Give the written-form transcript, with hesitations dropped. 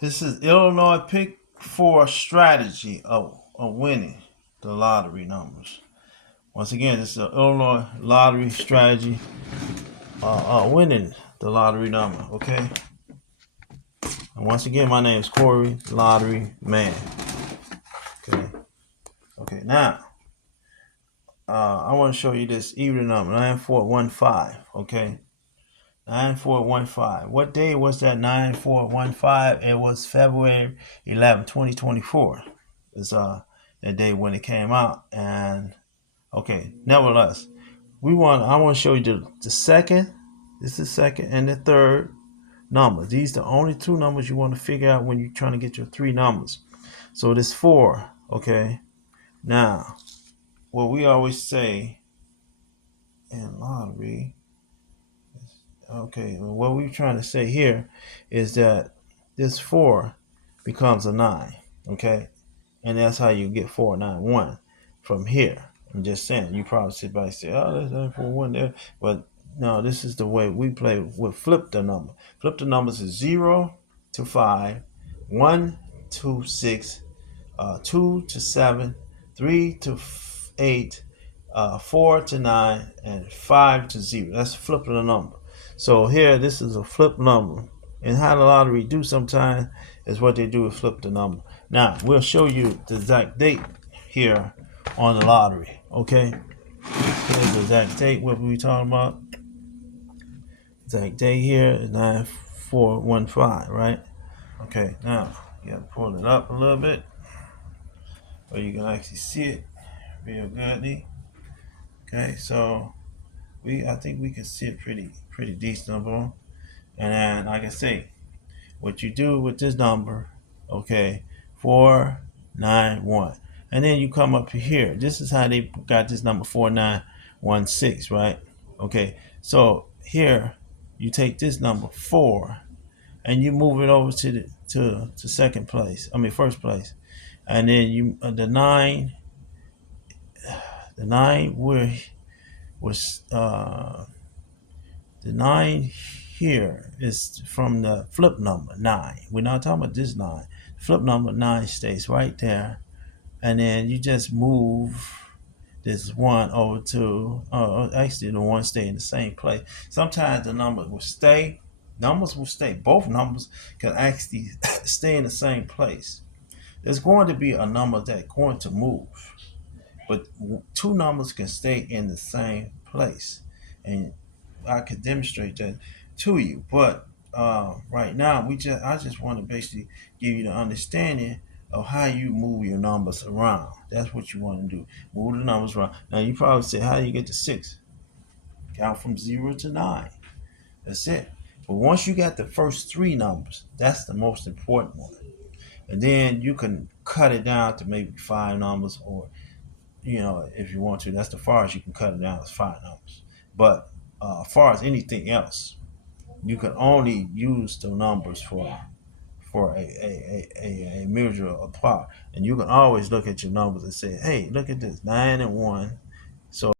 This is Illinois Pick Four strategy of winning the lottery numbers. Once again, this is an Illinois lottery strategy winning the lottery number. Okay. And once again, my name is Corey, Lottery Man. Okay. Okay. Now, I want to show you this even number 9415. Okay. 9415. What day was that 9415? It was February 11, 2024. It's that day when it came out. And okay, nevertheless, I want to show you the second, this is the second and the third numbers. These are the only two numbers you want to figure out when you're trying to get your three numbers. So this 4, okay? Now, what we always say in lottery, okay, what we're trying to say here is that this 4 becomes a 9, okay? And that's how you get 491 from here. I'm just saying, you probably sit back and say, oh, there's 941 there. But no, this is the way we play. We'll flip the number. Flip the numbers is 0 to 5, 1 to 6, 2 to 7, 3 to 8, 4 to 9, and 5 to 0. That's flipping the number. So here, this is a flip number. And how the lottery do sometimes is what they do is flip the number. Now, we'll show you the exact date here on the lottery. Okay? Here's the exact date, what we talking about. Exact date here is 9415, right? Okay, now, you gotta pull it up a little bit where you can actually see it real goodly. Okay, so I think we can see it pretty decent. And then, like I say, what you do with this number, okay, 491, and then you come up here. This is how they got this number 4916, right? Okay, so here you take this number 4 and you move it over to to second place. I mean first place, and then you the 9 where was the 9 here is from the flip number 9. We're not talking about this 9. Flip number 9 stays right there. And then you just move this 1 over to, actually the 1 stay in the same place. Sometimes the numbers will stay. Numbers will stay. Both numbers can actually stay in the same place. There's going to be a number that's going to move. But two numbers can stay in the same place. And I could demonstrate that to you. But right now, I just want to basically give you the understanding of how you move your numbers around. That's what you want to do. Move the numbers around. Now you probably say, how do you get to 6? Count from 0 to 9. That's it. But once you got the first three numbers, that's the most important one. And then you can cut it down to maybe 5 numbers, or if you want to. That's the far as you can cut it down, is 5 numbers. But as far as anything else, you can only use the numbers for a measure of part. And you can always look at your numbers and say, hey, look at this, 9 and 1. So